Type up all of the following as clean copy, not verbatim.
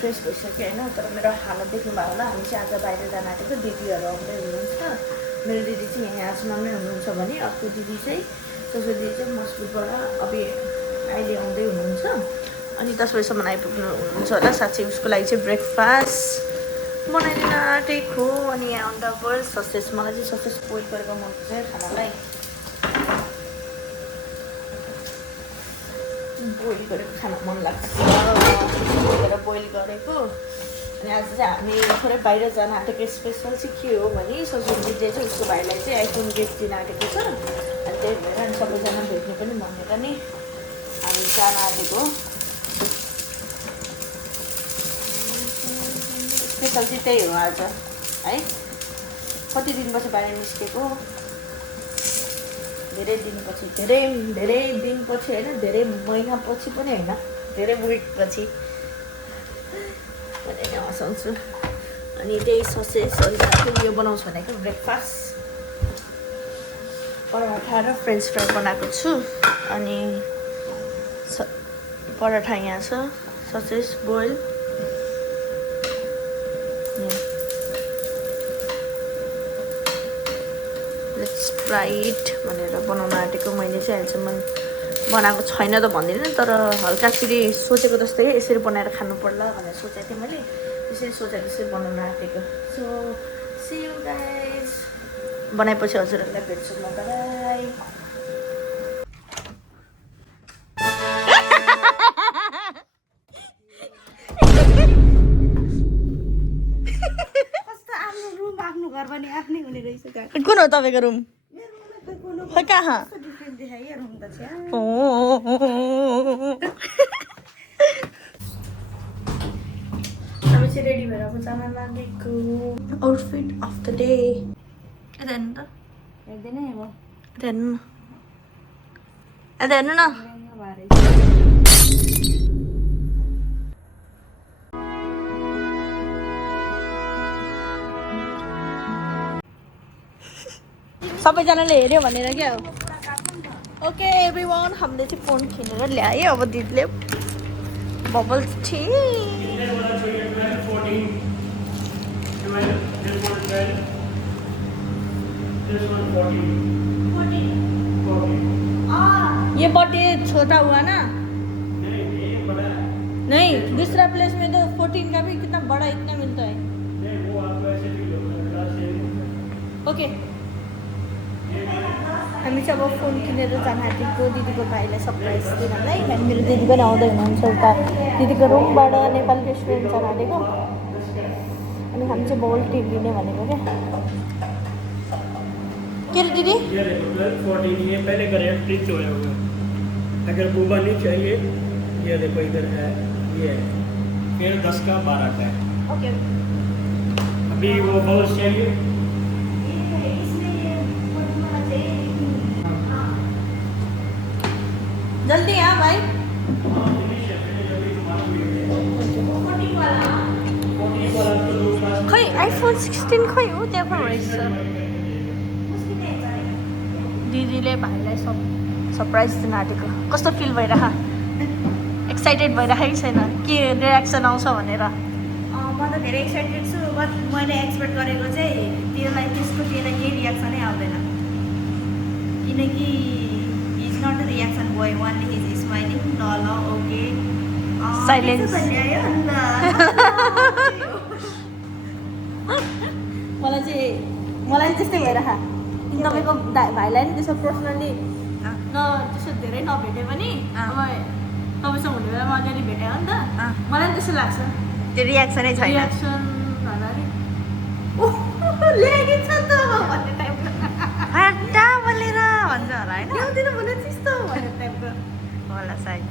Fresh भइसक्यो होइन तर मेरो हालत देख्नुभयो होला हामी चाहिँ आज बाहिर जान आँटेको दिदीहरू आउँदै हुनुहुन्छ मेरो दिदी चाहिँ यहाँ आजमा नै हुनुहुन्छ भने अर्को दिदी चाहिँ दोस्रो दिदी चाहिँ मजबुतबाट अबि अहिले आउँदै हुनुहुन्छ अनि 10 बजीसम्म आइपुग्नु हुनुहुन्छ होला साँच्चै उसको लागि चाहिँ ब्रेकफास्ट बनाइदिन आँटेको अनि यहाँ अन्डा बोइल ससेज मलाई चाहिँ ससेज बोइल गरेको मनपर्छ खानालाई बोइल गरेको खाना मन लाग्छ बोइल गरेको अनि आज चाहिँ हामी थोरै बाहिर जान आँटेको स्पेसल चाहिँ के हो भने ससुर दिदीले चाहिँ उसको भाइलाई चाहिँ आइफोन गिफ्ट दिन आँटेको छ अनि त्यही भएर अनि सबैजना भेट्नु पनि भनेर नि हामी जान आँटेको स्पेसल चाहिँ त्यही हो आज है कति दिनपछि बाहिर निस्केको धेरै दिनपछि धेरै दिनपछि होइन धेरै महिनापछि पनि होइन धेरै विकपछि भनेर हँसाउँछु अनि त्यही ससेज अनि यो बनाउँछु भनेको ब्रेकफास्ट पराठा र फ्रेन्च फ्राई बनाएको छु अनि पराठा यहाँ छ ससेज बोइल स्प्राइट भनेर बनाउन आँटेको मैले चाहिँ अहिलेसम्म बनाएको छैन त भन्दिनँ तर हल्का फेरि सोचेको जस्तै यसरी बनाएर खानु पर्ला भनेर सोचेको थिएँ मैले त्यसरी सोचेर त्यसरी बनाउन आँटेको सो सी यू गाइज बनाएपछि हजुरहरूलाई भेट्छु म बाइ कस्तो आफ्नो रुम आफ्नो घर पनि आफ्नै हुने रहेछ कुन हो तपाईँको रुम खै कहाँ चाहिँ रेडी भएर अब जान लागेको आउटफिट अफ द डे यता हेर्नु त हेर्दैन अब यता हेर्नु न सबैजनाले हेऱ्यो भनेर क्या हो ओके एभ्रिवान हामीले चाहिँ फोन किनेर ल्यायो अब दिदीले बबल्स टी ये बर्थडे छोटा हुआ ना नहीं दूसरा प्लेस में तो 14 का भी कितना बड़ा इतना मिलता है ओके हामी चाहिँ अब फोन किनेर जान आँटेको दिदीको भाइलाई सरप्राइज दिनलाई अनि मेरो दिदी पनि आउँदै हुनुहुन्छ उता दिदीको रुमबाट नेपाली रेस्टुरेन्ट जान आँटेको अनि हामी चाहिँ बोल टी लिने भनेको क्या के रे दिदी ये 14 ये पहले का रेट फिक्स हो होगा अगर बुबा नहीं चाहिए ये देखो इधर है ये फिर 10 का 12 का है ओके अभी वो बहुत चाहिए जल्दी आ भाई खै आइफोन 16 खै हो त्यहाँ रहेछ दिदीले भाइलाई सरप्राइज दिन आँटेको कस्तो फिल भइरह एक्साइटेड भइरहेको छैन के रियाक्सन आउँछ भनेर म त धेरै एक्साइटेड छु बट मैले एक्सपेक्ट गरेको चाहिँ त्यसलाई त्यसको केही रियाक्सनै आउँदैन किनकि is not the reaction boy one is smiling ल ओके साइलेन्स मलाई त्यस्तै भइरह तपाईँको भाइलाई नि त्यसो पर्सनली त्यसो धेरै नभेटे पनि अब तपाईँसँग हुने मलाई पनि त्यस्तो लाग्छ त्यो रियाक्सनै छैन रियाक्सन भन्नाले ल्याइदिन्छ त भन्ने टाइपको हट्टा बोलेर भन्छ होला होइन ल्याउँदिनँ भने त्यस्तो भन्ने टाइपको होला सायद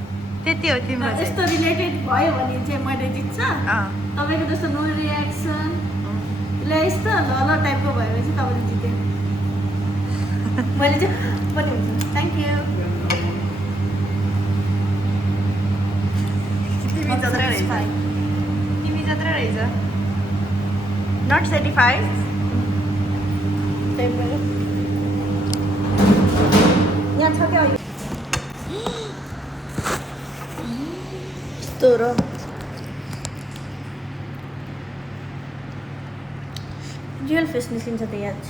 त्यति हो तिम्रो चाहिँ यस्तो रिलेटेड भयो भने चाहिँ मैले जित्छ तपाईँको जस्तो नो रियाक्सन ल्याइस् त ल ल टाइपको भयो भने चाहिँ तपाईँले जितेँ मैले चाहिँ पनि हुन्छ थ्याङ्क यू तिमी जत्रै रहेछ तिमी जत्रै रहेछ नट सेटिफाइड यहाँ छ क्या यस्तो र रियल फेस निस्किन्छ त याद छ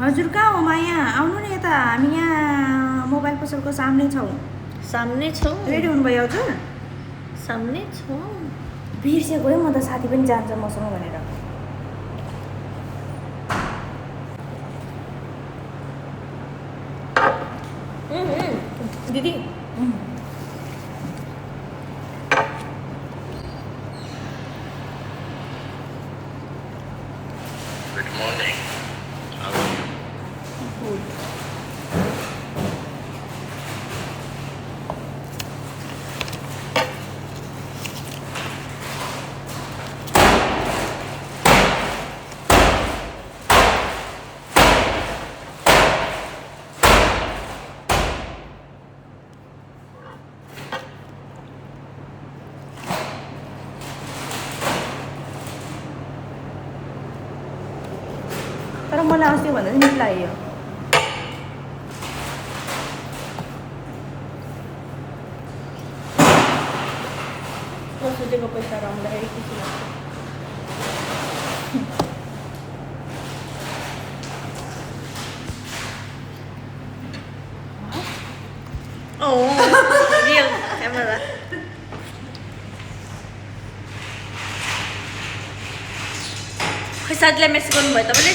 हजुर कहाँ हो माया आउनु नि यता हामी यहाँ मोबाइल पसलको सामने छौँ सामने छौ रेडी हुनुभयो हजुर सामने छौ बिर्सेको है म त साथी पनि जान्छ मसँग भनेर दिदी Good morning. How are you? तर मलाई अस्ति भन्दा चाहिँ मिठ लाग्यो सोचेको पैसा आउँदाखेरि खुसी लाग्छ रियल क्यामेरा खै साथीलाई मेसेज गर्नुभयो तपाईँले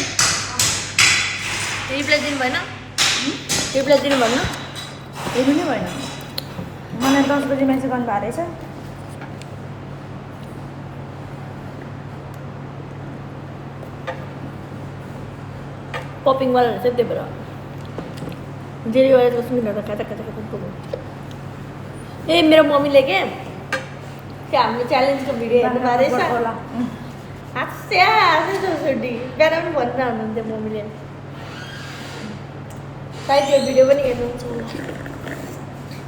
रिप्लाई दिनु भएन रिप्लाई दिनु भएन हेर्नु नै भएन मलाई 10 बजी मेसेज गर्नुभएको रहेछ पपिङवाला रहेछ त्यही भएर जेरी वाला त सुनेर कता कता कता पुग्यो ए मेरो मम्मीले के त्यो हामीले च्यालेन्जको भिडियो हेर्नु भएको रहेछ हाँस्या छोडी बिहान पनि भनेर हुनुहुन्थ्यो मम्मीले सायद यो भिडियो पनि हेर्नुहुन्छ होला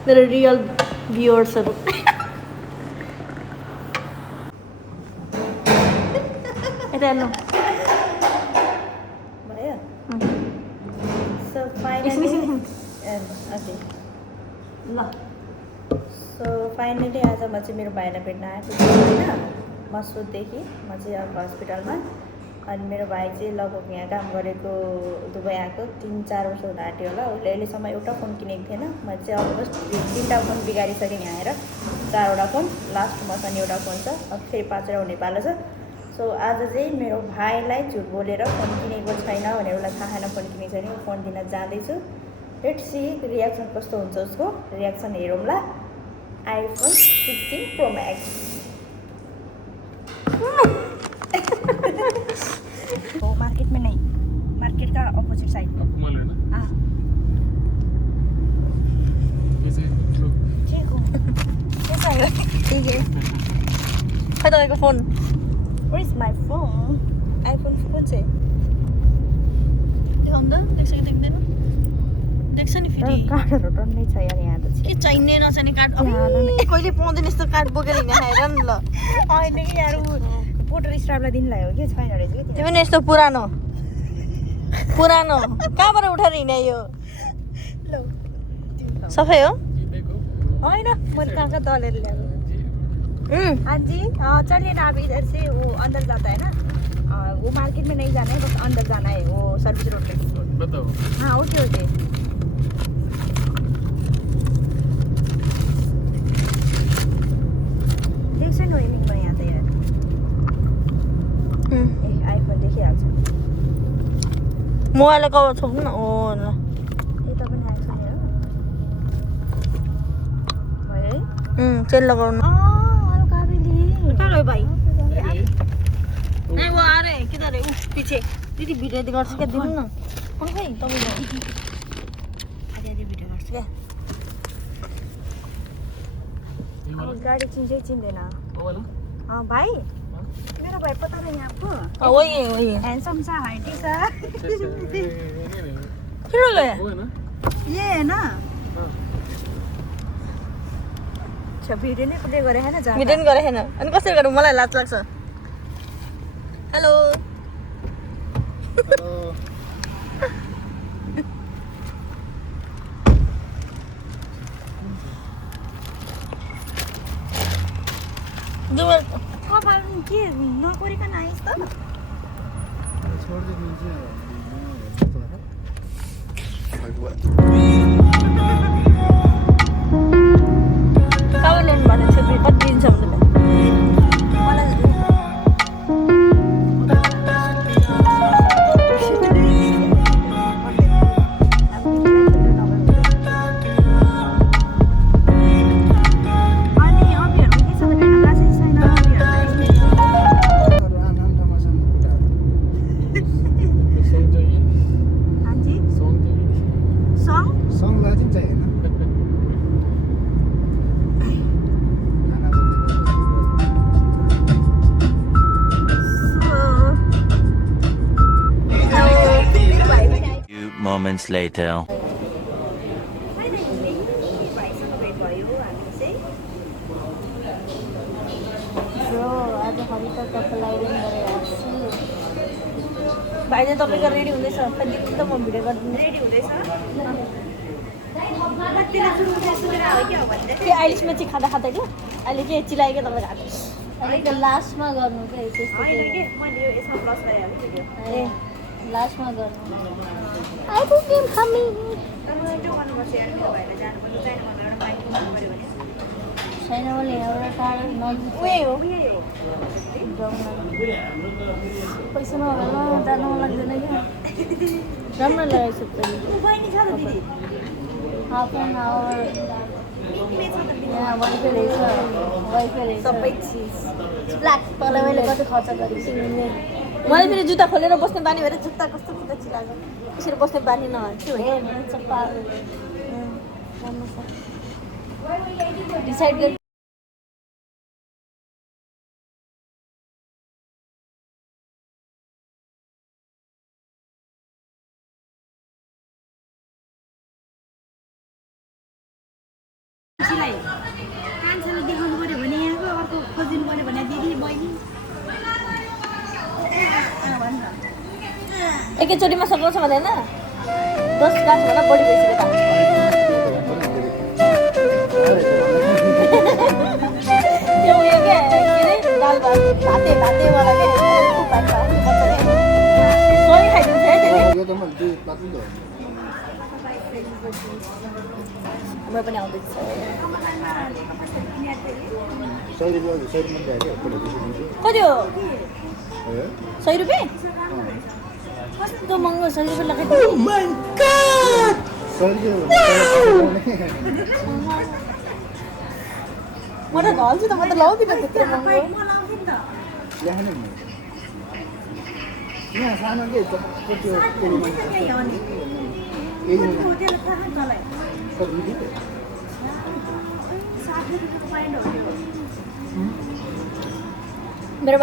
मेरो रियल भ्युवर्सहरू यता हेर्नु भयो सो फाइनली ओके ल सो फाइनली आज म चाहिँ मेरो भाइलाई भेट्न आएको छु होइन मसुददेखि म चाहिँ अब हस्पिटलमा अनि मेरो भाइ चाहिँ लगभग यहाँ काम गरेको दुबई आएको 3-4 वर्ष हुन आँट्यो होला उसले अहिलेसम्म एउटा फोन किनेको थिएन मैले चाहिँ अलमोस्ट 3टा फोन बिगारिसकेँ यहाँ आएर 4वटा फोन लास्ट मसँग एउटा फोन छ अब फेरि 5वटा हुने पालो छ सो आज चाहिँ मेरो भाइलाई झुट बोलेर फोन किनेको छैन भनेर उसलाई थाहा छैन फोन किनेको छैन फोन दिन जाँदैछु लेट्स सी रियाक्सन कस्तो हुन्छ उसको रियाक्सन हेरौँला आइफोन 16 प्रो मैक्स वो मार्केट में नहीं मार्केट का अपोजिट साइड Akumal है ना? हाँ कैसे लोग ठीक हो कैसा है ठीक है खै तपाईँको phone Where is my phone? IPhone कुन चाहिँ देखाउनु त देख्छ कि देख्दैन देख्छ नि फेरि कार्डहरू टन्नै छ यार यहाँ त के चाहिने नचाहिने कार्ड कहिले पाउँदैन यस्तो कार्ड बोकेर हिँड्न आएर नि ल होइन कि यार फोटो स्टाफलाई दिनु लाग्यो कि छैन रहेछ कि त्यो पनि यस्तो पुरानो पुरानो कहाँबाट उठाएर हिँड्यो यो ल सफै हो ये देखो होइन मैले कहाँ कहाँ दलेर ल्याएको हम्म हाँ जी चलिए ना आप इधर से वो अंदर जाता है ना वो मार्केट में नहीं जाना है बस अंदर जाना है वो सर्विस रोड पे बताओ हाँ ओके ओके देख्छ नि इभिनिङमा यहाँ त यार ए आइफोन देखिहाल्छ मोबाइलको कभर छोप्नु न ओ ल यता पनि आएको छ नि हो भयो है चेन लगाउनु काबेली ओए भाई नहीं वो आ रहे हैं किधर है पीछे दीदी भिडियो गर्छु क्या दिनु न फोन खै तपाईको आधी भिडियो गर्छु क्या गाडी चिन्दै चिन्दैन भाइ मेरो भाइ पता नहीं आपको वही हैंडसम सा हाइटी सा किन गयो ये है ना अच्छा भिडियो नै प्ले गरे हैन जा मिडेन गरे हैन अनि कसरी गरौँ मलाई लाज लाग्छ हेलो दुबर तपाईँ के नकोरिकन आइस् त कहाँ ल्याउनु भनेको थियो कति दिन्छ भन्नु Moments later. भाइले तपाईँको रेडी हुँदैछ कति त म भिडियो गरिदिनु रेडी हुँदैछ के आइलिस मेची खाँदा खाँदै क्या अहिले के चिलायो क्या तपाईँको हात अहिले लास्टमा गर्नु क्या त्यस्तो होइन के मैले यो यसमा प्लस गरिहालेँ ए लास्टमा गर्नु आइपुग्यौँ हामी तर मलाई त्यो गर्नुपर्छ यार मेरो भाइलाई जानुपर्छ चाहिने मलाई एउटा बाइक किन्नु पऱ्यो भने छैन मैले यहाँबाट टाढो नजिक उयो हो यही हो पैसा नभएर जानु मन लाग्दैन क्या राम्रो लागेको छ तैँले बहिनी छ त दिदी हाफ एन आवर के छ त दिदी यहाँ वाइफाई रहेछ वाइफाई रहेछ सबै चिज ब्ल्याक तँलाई मैले कति खर्च गरेको मलाई फेरि जुत्ता खोलेर बस्ने बानी भएर जुत्ता कस्तो जुत्ता चिलाएको त्यसरी बस्ने बानी नभएको ए चप्पा डिसाइड गर कान्छाले देखाउनु पऱ्यो भने यहाँको अर्को खोजिदिनु पऱ्यो भने दिदी बहिनी भन् न एकैचोटिमा सक्नु छ भन्दैन 10 लाखभन्दा बढी भइसक्यो त्यो उयो के अरे दाल भात भातेवाला के सोही खाइदिन्छ है त्यसले हाम्रो पनि आउँदैछ 100 रुपियाँ कति हो 100 रुपियाँ कस्तो महँगो 100 रुपियाँ लगाइदिनु म त घल्छु त म त लाउँदिनँ त्यत्रो महँगो यहाँ सानो के मेरो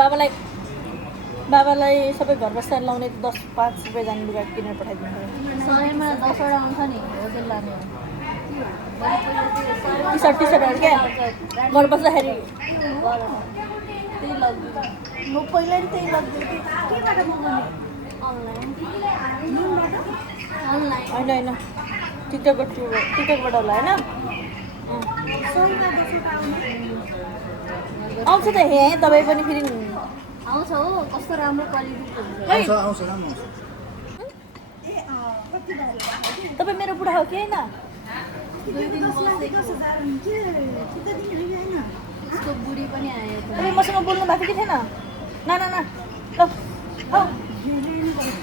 बाबालाई सबै घर बस्दा लाउने 10-5 रुपियाँ जाने लुगा किनेर पठाइदिनु पऱ्यो सयमा 10 वटा आउँछ नि होटेल लाने टी-सर्टहरू क्या घर बस्दाखेरि त्यही लग्दिनु म पहिला नि त्यही लाग्थ्यो केबाट मगाउने अनलाइन होइन टिकटकबाट होला होइन आउँछ त हे तपाईँ पनि फेरि आउँछ हो कस्तो राम्रो क्वालिटीको हुन्छ आउँछ राम्रो तपाईँ मेरो बुढा हो कि होइन 2 दिन बसेको उसको बुढी पनि आयो तपाईँ मसँग बोल्नु भएको कि थिएन न ल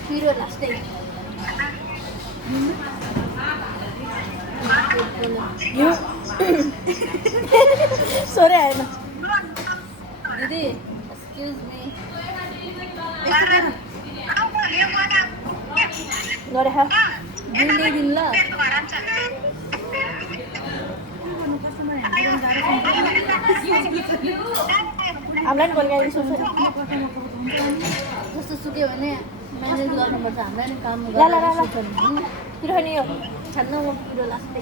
पिरो लास्टै सोरे आएन दिदी देखाऊ ल्याइदिनु ल हामीलाई नि बोल्ने सुन्छ जस्तो सुक्यो भने म्यानेज गर्नुपर्छ हामीलाई नि काम ल ल ल ल पिरो नि यो छाड्न म पिरो लास्टै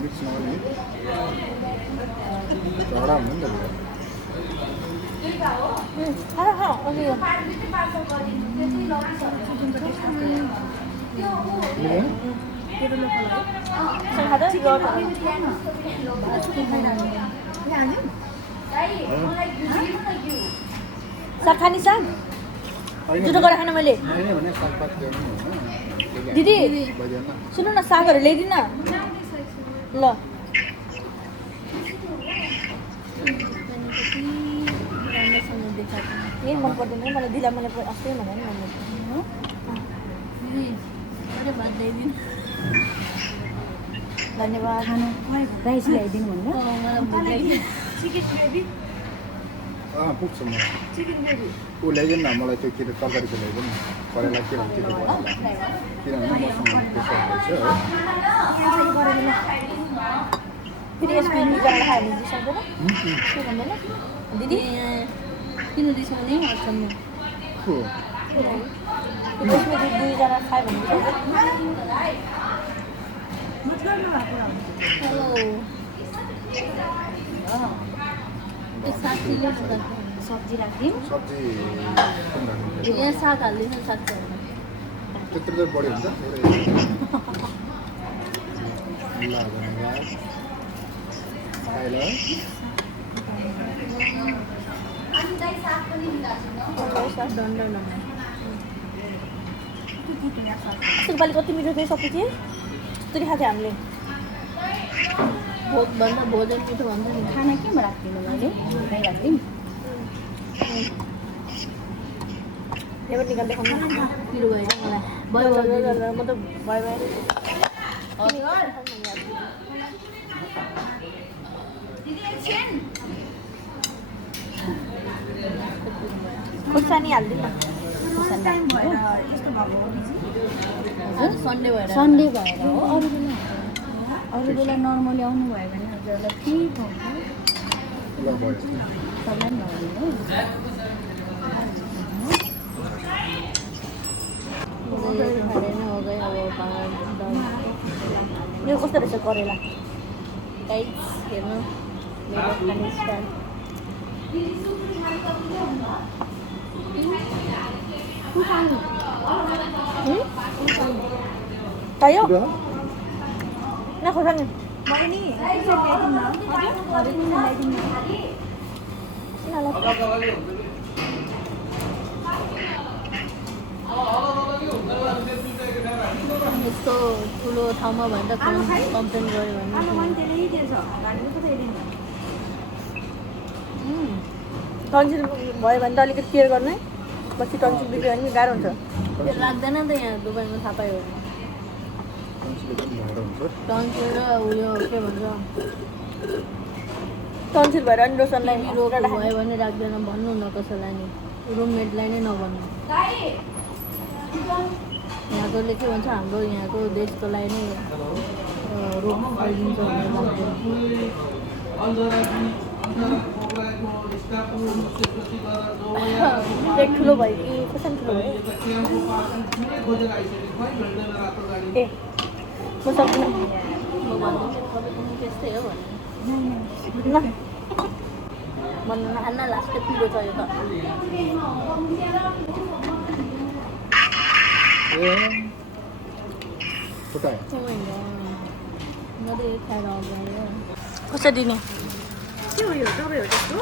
मिक्स नगर्ने झगडा हुनु नि त खा खा अनि यो सँग खाँदा साग खाने साग जुठो गरेर खान मैले भने सागपात ल्याउनु होइन दिदी भइदिएन सुन्नु न सागहरू ल्याइदिनु न ल राम्रोसँग देखाएको यही मन पर्दैन है मलाई दिदा मलाई अस्ति भने नि मन दिदी अरे भात ल्याइदिनु धन्यवाद राइस ल्याइदिनु भन्नु मलाई भोक लाग्यो पुग्छ म ऊ ल्याइदिनु न मलाई त्यो के अरे तरकारीको ल्याइदिनु न करेला के भन्छ त्यो बनाएर किनभने मसँग प्रेसर भएछ फेरि यसमा निकालेर खायो भने चाहिँ सक्दैन के भन्दैन दिदी किन रिसाउने अचम्म को यसमा दुईजना खायो भने चाहिँ हेलो त्यो साग किलो सब्जी राखिदिउँ सब्जी कुन राख्नु यहाँ साग हालिदिनु साग छ त्यत्रो त बढी हुन्छ थोरै ल धन्यवाद खाइल सुपाली कति मिठो थियो सबै चाहिँ कति खाएको थियो हामीले भन्दा भोजन मिठो भन्छ नि खाना केमा राखिदिनु मैले कहीँ राखिदिउँ यहाँबाट निकाल्दै खानु पिरो भएर मलाई म त भयो भयो खुर्सानी हालिदिनु सन्डे भएर सन्डे भएर हो अरू बेला नर्मली आउनु भयो भने हजुरलाई केही पाउँछ ल भयो तपाईँलाई पनि भनिदिनु खाँदैन हो गयो अब यो कस्तो रहेछ करेला गाइस हेर्नु मेरो खाने स्टाइल चाहियो न खोर्सानी मैले नि यस्तो ठुलो ठाउँमा भने त कम्प्लेन गऱ्यो भने टन्सिल भयो भने त अलिकति केयर गर्नु है पछि टन्सिल बिग्रियो भने गाह्रो हुन्छ त्यो लाग्दैन त यहाँ दुबईमा थाहा पायो भने टन्सिल र उयो के भन्छ टन्सिल भएर अनि रोसनलाई रोग भयो भने राख्दैन भन्नु न कसैलाई नि रुममेटलाई नै नभन्नु यहाँकोले के भन्छ हाम्रो यहाँको देशको लागि नै रोग फैलिन्छ भनेर लाग्दैन एक ठुलो भयो कि कसरी ठुलो भयो ए म सक्दिनँ म भन्नु त्यस्तै हो भने ल भन्नु न खाना लास्टै पिरो छ यो त खाएर आउँदैन कसरी दिने के हो यो तपाईँ हो त्यस्तो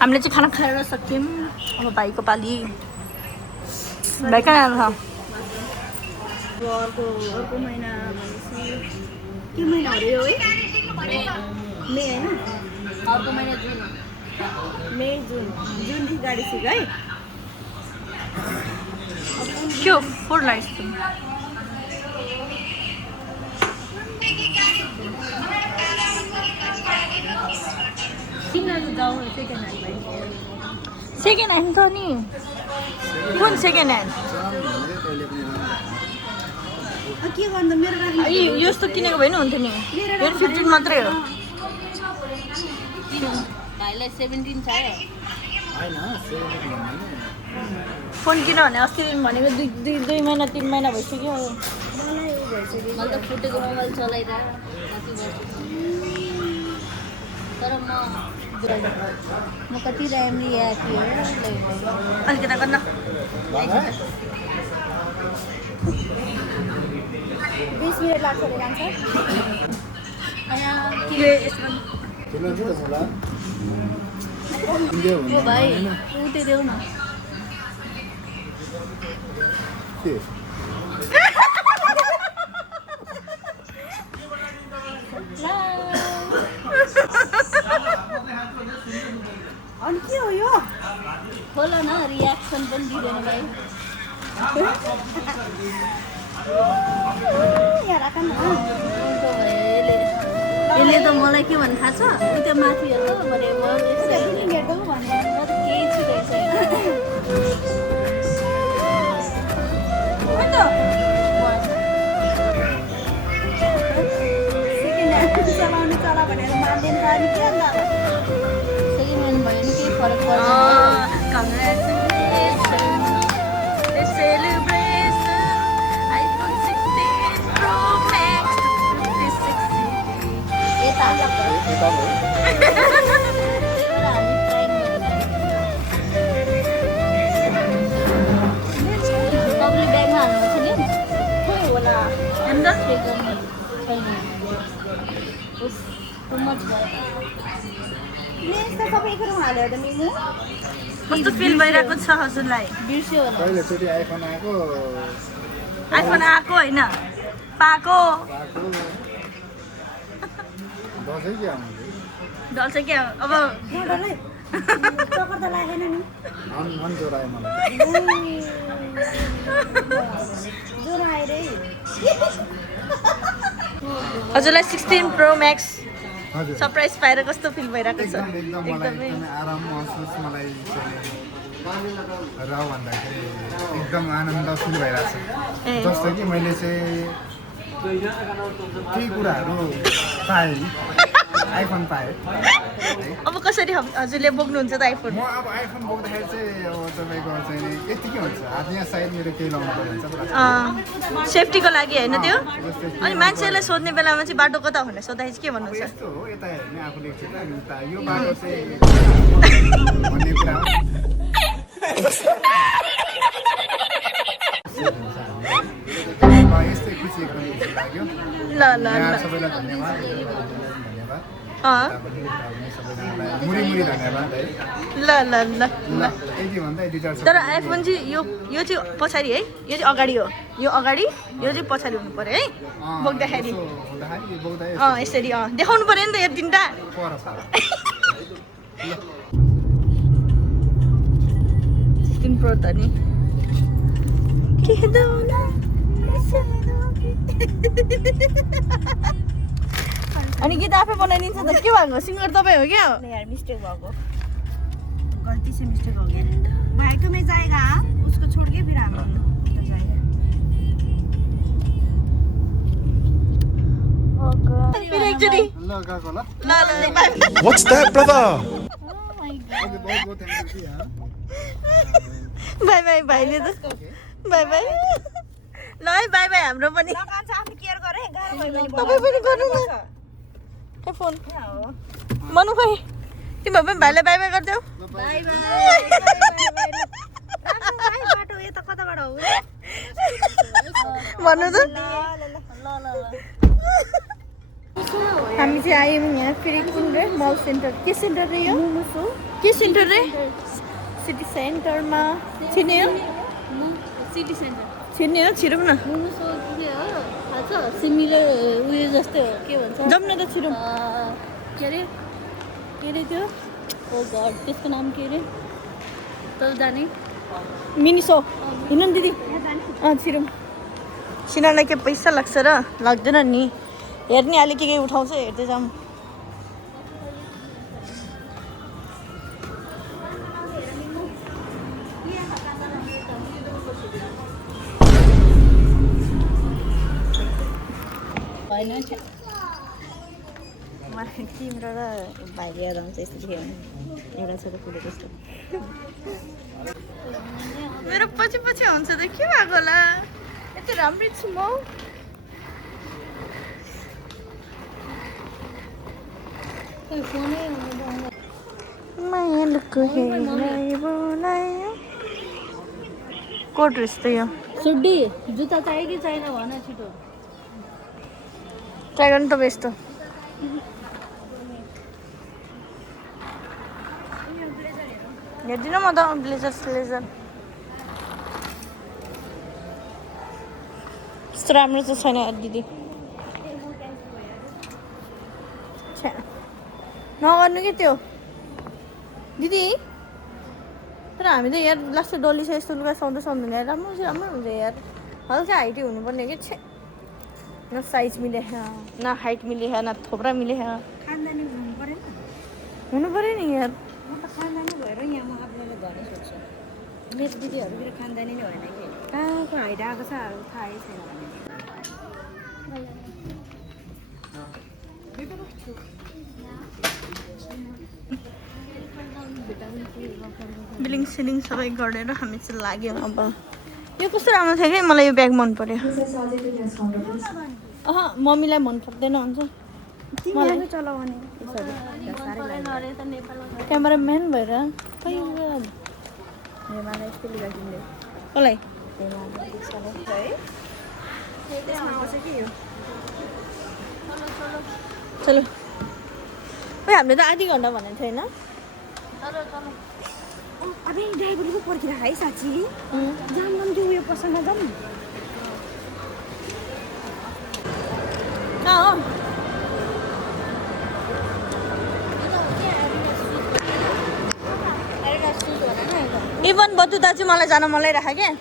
हामीले चाहिँ खाना खाएर सक्यौँ अब भाइको पाली भाइ कहाँ जानु छ अर्को महिना भनेपछि के महिना हो यो है मे होइन अर्को महिना जुन मे जुनदेखि गाडी सिक है के हो फोर लाइट्स सेकेन्ड ह्यान्ड छ नि कुन सेकेन्ड ह्यान्ड के गर्नु मेरो लागि यस्तो किनेको भए नि हुन्थ्यो नि मेरो 15 मात्रै हो भाइलाई 17 चाहियो फोन किन भने अस्ति भनेको दुई महिना 3 महिना भइसक्यो मैले त फुटेको मोबाइल चलाइरहेको तर म कति ऱ्याम लिएको थिएँ अलिकता गर्न 20 मिनट लाग्छ अरे जान्छ ओ भाइ उतै देऊ न अनि के हो यो खोल न रियाक्सन पनि दिँदैन भाइ यसले त मलाई के भन्नु थाहा छ त्यो माथि हेर्नु भने केही छिरेको चलाउनु चला भनेर मान्दैन त अनि के अन्त सेकेन्ड ह्यान्ड भयो नि केही फरक पर्दैन कस्तो फिल भइरहेको छ हजुरलाई बिर्स्यो होला पहिलोचोटि आइफोन आएको आइफोन आएको होइन पाएको दसैँ के आउनु डल्छ क्या अब चक्कर त लागेन नि मन जोरायो मलाई ज्वरो आएर हजुरलाई 16 प्रो म्याक्स हजुर सरप्राइज पाएर कस्तो फिल भइरहेको छ एकदम मलाई एकदमै आराम महसुस मलाई र भन्दाखेरि एकदम आनन्द फिल भइरहेको छ जस्तो कि मैले चाहिँ केही कुराहरू पाएँ आइफोन पाएँ अब कसरी हजुरले बोक्नुहुन्छ त आइफोन म अब आइफोन बोक्दाखेरि चाहिँ अब तपाईँको चाहिँ यतिकै हुन्छ हात यहाँ सायद मेरो केही लाउनु पर्यो हुन्छ सेफ्टीको लागि होइन त्यो अनि मान्छेलाई सोध्ने बेलामा चाहिँ बाटो कता भनेर सोद्धाखेरि चाहिँ के भन्नुहुन्छ यस्तो हो यता हेर्ने आफूले एकछिन अनि उता यो बाटो चाहिँ भन्ने कुरा यस्तै खुसी एकदम खुसी लाग्यो ल ल यहाँ ल सबैलाई धन्यवाद मुरी मुरी धन्यवाद है ल ल ल ल यति भन्दा यति चल्छ तर आइफोन चाहिँ यो चाहिँ पछाडि है यो चाहिँ अगाडि हो यो अगाडि यो चाहिँ पछाडि हुनु पर्यो है बोक्दाखेरि यसरी देखाउनु पर्यो नि त यो तिनवटा प्रो त नि अनि गीत आफै बनाइदिन्छ त के भएको सिङ्गर तपाईँ हो क्या यार मिस्टेक भएको गलती से मिस्टेक हो गया भाई तो मैं जाएगा उसको छोड़ के फिर हम उधर जाएगा फेरि एकचोटि ल गएको ल ल ल by What's that, brother? By by भाइले त बाई बाई ल है बाई बाई हाम्रो पनि कान्छ आफू केयर गरे गाह्रो भयो भने तपाईँ पनि गर्नु न ए फोन मनु भाइ तिम्रो पनि भाइलाई बाई बाई गरिदेऊ बाई बाई बाई बाटो यता कताबाट हो भन्नु त ल हामी चाहिँ आयौँ यहाँ फेरि कुन रे मल सेन्टर के सेन्टर रे यो के सेन्टर रे सिटी सेन्टरमा छिर्ने हो सिटी सेन्टर छिर्ने हो छिरौँ न मोमोसो के हो थाहा छ सिमिलर उयो जस्तै हो के भन्छ जाउँ न त छिरौँ के अरे त्यो ओ गड त्यसको नाम के अरे त जाने मिनी सो हिँड्नु नि दिदी छिरौँ सिनालाई के पैसा लाग्छ र लाग्दैन नि हेर्ने अहिले के उठाउँछ हेर्दै जाऊँ भएन मलाई तिम्रो र भाइले याद आउँछ यस्तो थियो एउटा छोरा फुलेको जस्तो मेरो पछि पछि हुन्छ त के भएको होला यति राम्रै छु म मायालुको हेरै बोलायो कोट रहेछ त यो सुड्डी जुत्ता चाहियो कि चाहिएन भन छिटो ट्राई गर्नु तपाईँ यस्तो हेर्दिनँ म त ब्लेजर यस्तो राम्रो चाहिँ छैन दिदी छ्या नगर्नु कि त्यो दिदी तर हामी त यार लास्ट डल्ली छ यस्तो लुगा सुहाउँदै सुहाउँदैन यार राम्रो हुन्छ यार हल्का हाइटै हुनुपर्ने कि छे न साइज मिले न हाइट मिले न थोप्रा मिले खानदानी हुनु परेन हुनु पऱ्यो नि यार म त खानदानी भएर यहाँ म आफूलाई भन्नु सक्छु मेरो दिदीहरूतिर खानदानी नै होइन कि कहाँको हाइट आएको छ थाहै छैन भने बिलिङ सिलिङ सबै गरेर हामी चाहिँ लाग्यौँ अब यो कस्तो राम्रो थियो कि मलाई यो ब्याग मन पर्यो मम्मीलाई मन पर्दैन हुन्छ मलाई चलाउने क्यामेराम्यान भएर कसलाई चलो ओइ हामीले त आधी घन्टा भनेको थियो होइन अबे ड्राइभरले पो पर्खिरा है साँच्ची जाम त्यो उयो पसलमा जाउँ कहाँ हो इभन बतु दाजु मलाई जान मलाई राख क्या